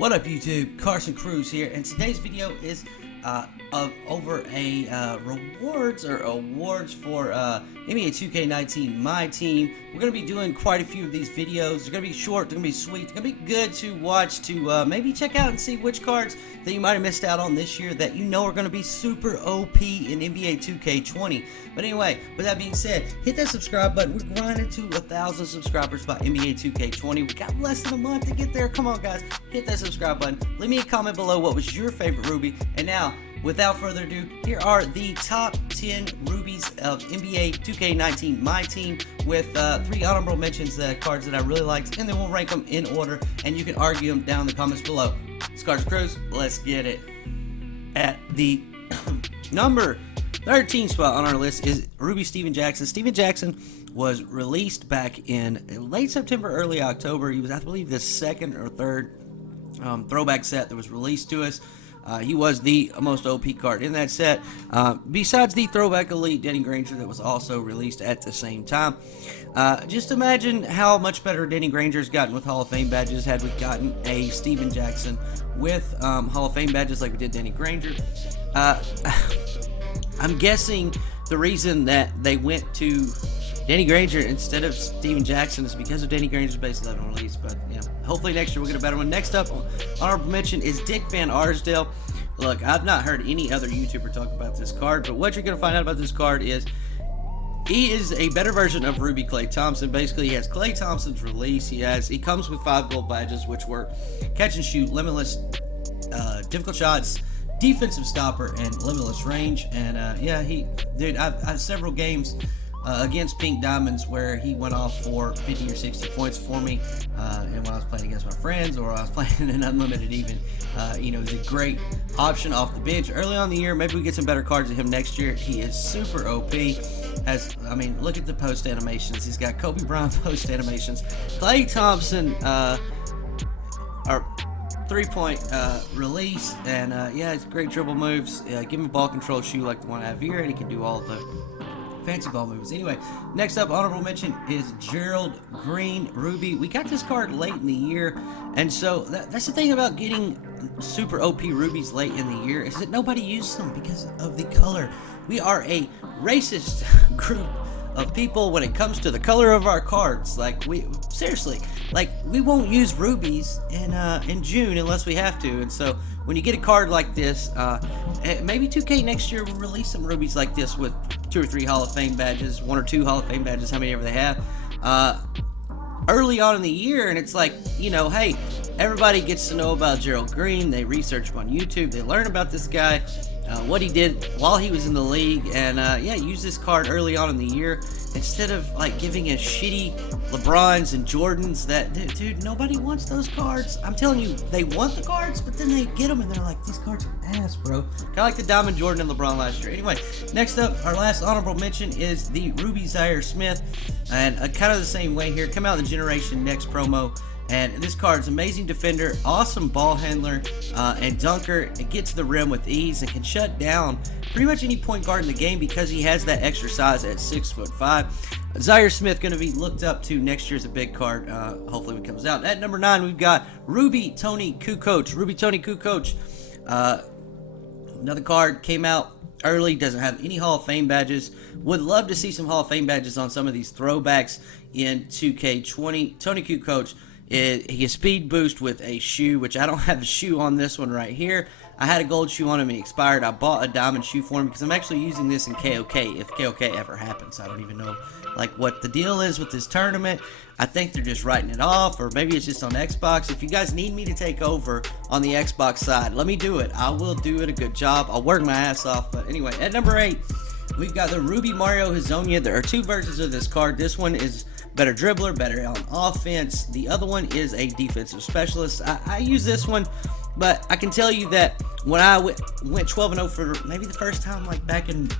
What up YouTube, Carson Cruz here, and today's video is over a rewards or awards for NBA 2K19 My Team. We're going to be doing quite a few of these videos. They're going to be short, they're going to be sweet, they're going to be good to watch, to maybe check out and see which cards that you might have missed out on this year that you know are going to be super OP in NBA 2K20. But anyway, with that being said, hit that subscribe button. We're grinding to 1,000 subscribers by NBA 2K20. We got less than a month to get there. Come on guys, hit that subscribe button. Leave me a comment below what was your favorite Ruby. And now, without further ado, here are the top 10 rubies of NBA 2K19 My Team with 3 honorable mentions, cards that I really liked, and then we'll rank them in order, and you can argue them down in the comments below. It's Carson Cruz, let's get it. At the number 13 spot on our list is Ruby Stephen Jackson. Stephen Jackson was released back in late September, early October. He was, I believe, the second or third throwback set that was released to us. He was the most OP card in that set, besides the Throwback Elite Danny Granger that was also released at the same time. Just imagine how much better Danny Granger's gotten with Hall of Fame badges had we gotten a Stephen Jackson with Hall of Fame badges like we did Danny Granger. I'm guessing the reason that they went to Danny Granger instead of Stephen Jackson is because of Danny Granger's base 11 release, but yeah, hopefully next year we'll get a better one. Next up, honorable mention is Dick Van Arsdale. Look, I've not heard any other YouTuber talk about this card, but what you're going to find out about this card is he is a better version of Ruby Klay Thompson. Basically, he has Klay Thompson's release. He comes with 5 gold badges, which were catch and shoot, limitless, difficult shots, defensive stopper, and limitless range. And yeah, I've several games against Pink Diamonds where he went off for 50 or 60 points for me, and when I was playing against my friends or I was playing in Unlimited even, you know, he's a great option off the bench early on in the year. Maybe we get some better cards of him next year. He is super OP. I mean, look at the post animations. He's got Kobe Bryant post animations, Klay Thompson or 3-point release, and yeah, it's great dribble moves. Give him a ball control shoe like the one I have here, and he can do all the fancy ball moves. Anyway, next up, honorable mention is Gerald Green Ruby. We got this card late in the year, and so that's the thing about getting super OP rubies late in the year, is that nobody uses them because of the color. We are a racist group of people when it comes to the color of our cards. Like, we seriously, like, we won't use rubies in June unless we have to. And so when you get a card like this, maybe 2K next year will release some rubies like this with 2 or 3 Hall of Fame badges, 1 or 2 Hall of Fame badges, how many ever they have, early on in the year. And it's like, you know, hey, everybody gets to know about Gerald Green. They research him on YouTube, they learn about this guy, what he did while he was in the league, and yeah, use this card early on in the year instead of like giving us shitty LeBrons and Jordans. That dude, nobody wants those cards. I'm telling you, they want the cards, but then they get them and they're like, these cards are ass, bro. Kind of like the Diamond Jordan and LeBron last year. Anyway, next up, our last honorable mention is the Ruby Zaire Smith, and kind of the same way here. Come out in the Generation Next promo. And this card's amazing defender, awesome ball handler, and dunker. It gets to the rim with ease and can shut down pretty much any point guard in the game because he has that extra size at 6'5". Zaire Smith going to be looked up to next year as a big card. Hopefully when it comes out. At number 9, we've got Ruby Toni Kukoc. Ruby Toni Kukoc, another card, came out early, doesn't have any Hall of Fame badges. Would love to see some Hall of Fame badges on some of these throwbacks in 2K20. Toni Kukoc, he has speed boost with a shoe, which I don't have a shoe on this one right here. I had a gold shoe on him and he expired. I bought a diamond shoe for him because I'm actually using this in KOK if KOK ever happens. I don't even know like what the deal is with this tournament. I think they're just writing it off, or maybe it's just on Xbox. If you guys need me to take over on the Xbox side, let me do it. I will do it a good job. I'll work my ass off. But anyway, at number 8, we've got the Ruby Mario Hezonja. There are 2 versions of this card. This one is better dribbler, better on offense. The other one is a defensive specialist. I use this one, but I can tell you that when I went 12-0 for maybe the first time, like back in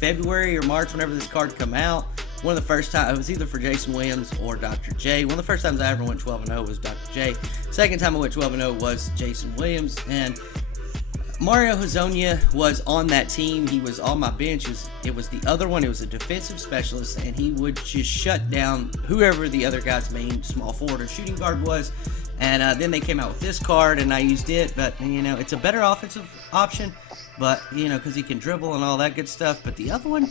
February or March, whenever this card come out, one of the first times, it was either for Jason Williams or Dr. J. One of the first times I ever went 12-0 was Dr. J. Second time I went 12-0 was Jason Williams, and Mario Hezonja was on that team. He was on my bench. It was the other one. It was a defensive specialist, and he would just shut down whoever the other guy's main small forward or shooting guard was. And then they came out with this card, and I used it. But it's a better offensive option. But because he can dribble and all that good stuff. But the other one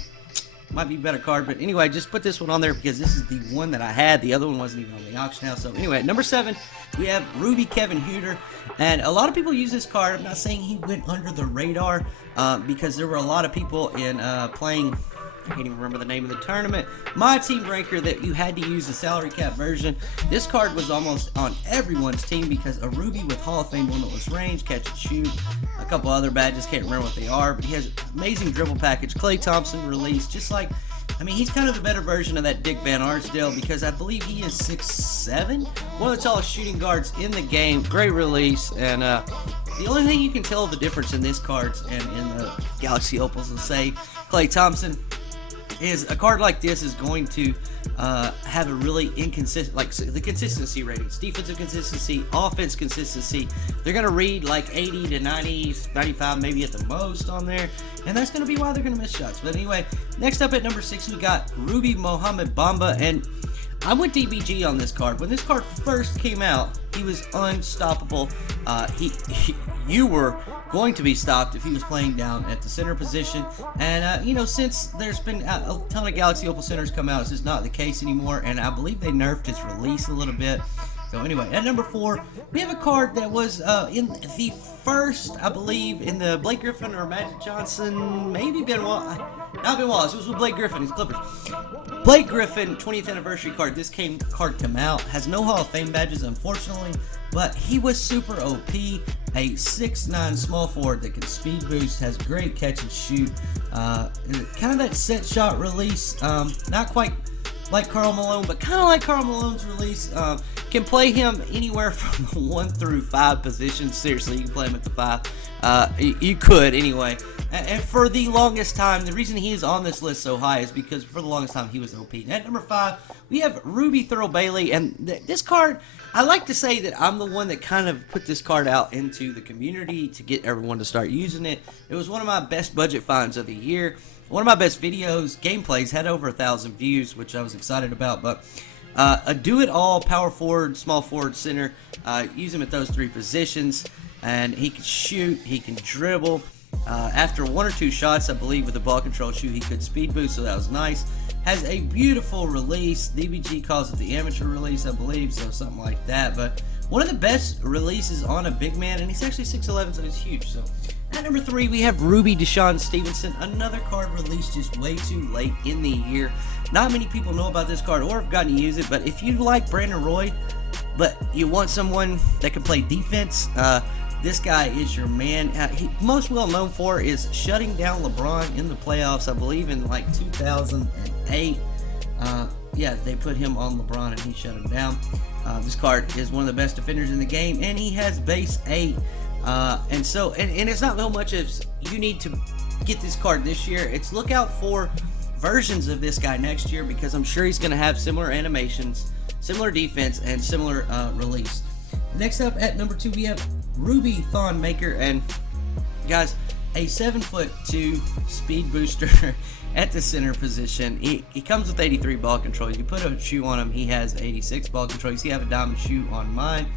might be a better card. But anyway, I just put this one on there because this is the one that I had. The other one wasn't even on the auction house. So anyway, at number 7, we have Ruby Kevin Huerter. And a lot of people use this card. I'm not saying he went under the radar because there were a lot of people in playing. I can't even remember the name of the tournament. My Team Ranker that you had to use the salary cap version. This card was almost on everyone's team because a Ruby with Hall of Fame limitless range, catch and shoot, a couple other badges, can't remember what they are, but he has amazing dribble package. Klay Thompson release, just like, he's kind of the better version of that Dick Van Arsdale because I believe he is 6'7", one of the tallest shooting guards in the game. Great release, and the only thing you can tell the difference in this cards and in the Galaxy Opals is say Klay Thompson is a card like this is going to have a really inconsistent, like the consistency ratings, defensive consistency, offense consistency. They're going to read like 80 to 90, 95 maybe at the most on there, and that's going to be why they're going to miss shots. But anyway, next up at number 6, we got Ruby Mohamed Bamba, and I went DBG on this card. When this card first came out, he was unstoppable. You were going to be stopped if he was playing down at the center position. And, since there's been a ton of Galaxy Opal centers come out, it's just not the case anymore. And I believe they nerfed his release a little bit. So anyway, at number 4, we have a card that was in the first, I believe, in the Blake Griffin or Magic Johnson, maybe Ben Wallace. Not Ben Wallace, it was with Blake Griffin, his Clippers. Blake Griffin 20th anniversary card. This card come out, has no Hall of Fame badges, unfortunately, but he was super OP. A 6'9" small forward that can speed boost, has great catch and shoot. Kind of that set shot release, not quite like Karl Malone, but kind of like Karl Malone's release. Can play him anywhere from the 1 through 5 positions. Seriously, you can play him at the 5. You could anyway. And for the longest time, the reason he is on this list so high is because for the longest time he was OP. At number 5, we have Ruby Thurl Bailey, and this card, I like to say that I'm the one that kind of put this card out into the community to get everyone to start using it. It was one of my best budget finds of the year. One of my best videos, gameplays, had over 1,000 views, which I was excited about. But a do-it-all power forward, small forward, center. Use him at those 3 positions, and he can shoot, he can dribble. After 1 or 2 shots, I believe, with the ball control shoot, he could speed boost, so that was nice. Has a beautiful release. DBG calls it the amateur release, I believe, so something like that. But one of the best releases on a big man, and he's actually 6'11", so he's huge. So at number 3, we have Ruby Deshaun Stevenson, another card released just way too late in the year. Not many people know about this card or have gotten to use it, but if you like Brandon Roy, but you want someone that can play defense, this guy is your man. He most well known for is shutting down LeBron in the playoffs, I believe in like 2008. Yeah, they put him on LeBron and he shut him down. This card is one of the best defenders in the game, and he has base 8. And it's not so much as you need to get this card this year. It's look out for versions of this guy next year because I'm sure he's going to have similar animations, similar defense, and similar release. Next up at number 2, we have Ruby Thon Maker, and guys, a 7'2" speed booster at the center position. He comes with 83 ball control. You put a shoe on him, he has 86 ball control. You see I have a diamond shoe on mine.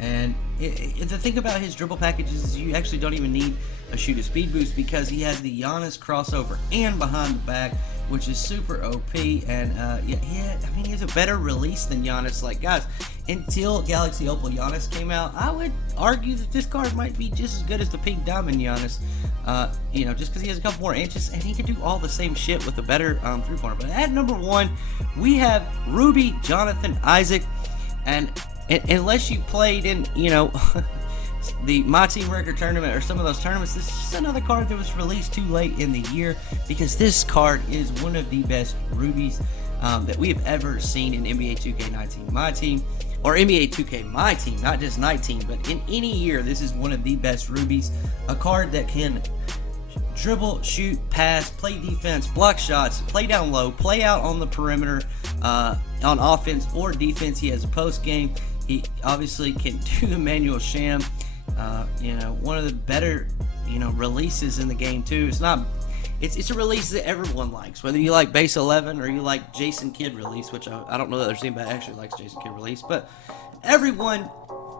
And the thing about his dribble packages is you actually don't even need a shoot to speed boost because he has the Giannis crossover and behind the back, which is super OP. And he has a better release than Giannis. Like, guys, until Galaxy Opal Giannis came out, I would argue that this card might be just as good as the Pink Diamond Giannis. Just because he has a couple more inches and he can do all the same shit with a better three-pointer. But at number 1, we have Ruby Jonathan Isaac, and unless you played in, the My Team Record tournament or some of those tournaments, this is just another card that was released too late in the year because this card is one of the best rubies that we have ever seen in NBA 2K19 My Team, or NBA 2K My Team, not just 19, but in any year, this is one of the best rubies. A card that can dribble, shoot, pass, play defense, block shots, play down low, play out on the perimeter, on offense or defense. He has a post game. He obviously can do the manual sham. One of the better, releases in the game too. It's a release that everyone likes, whether you like base 11 or you like Jason Kidd release, which I don't know that there's anybody that actually likes Jason Kidd release, but everyone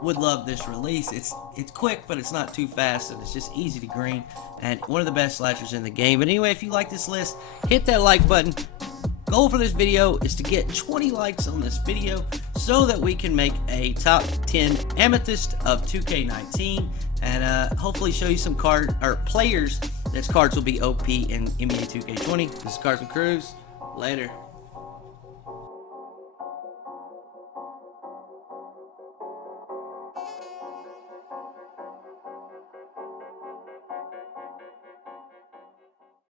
would love this release. It's quick, but it's not too fast, and it's just easy to green, and one of the best slashers in the game. But anyway, if you like this list, hit that like button. Goal for this video is to get 20 likes on this video so that we can make a top 10 amethyst of 2K19, and hopefully show you some players that's cards will be OP in NBA 2K20. This is Carson Cruz. Later.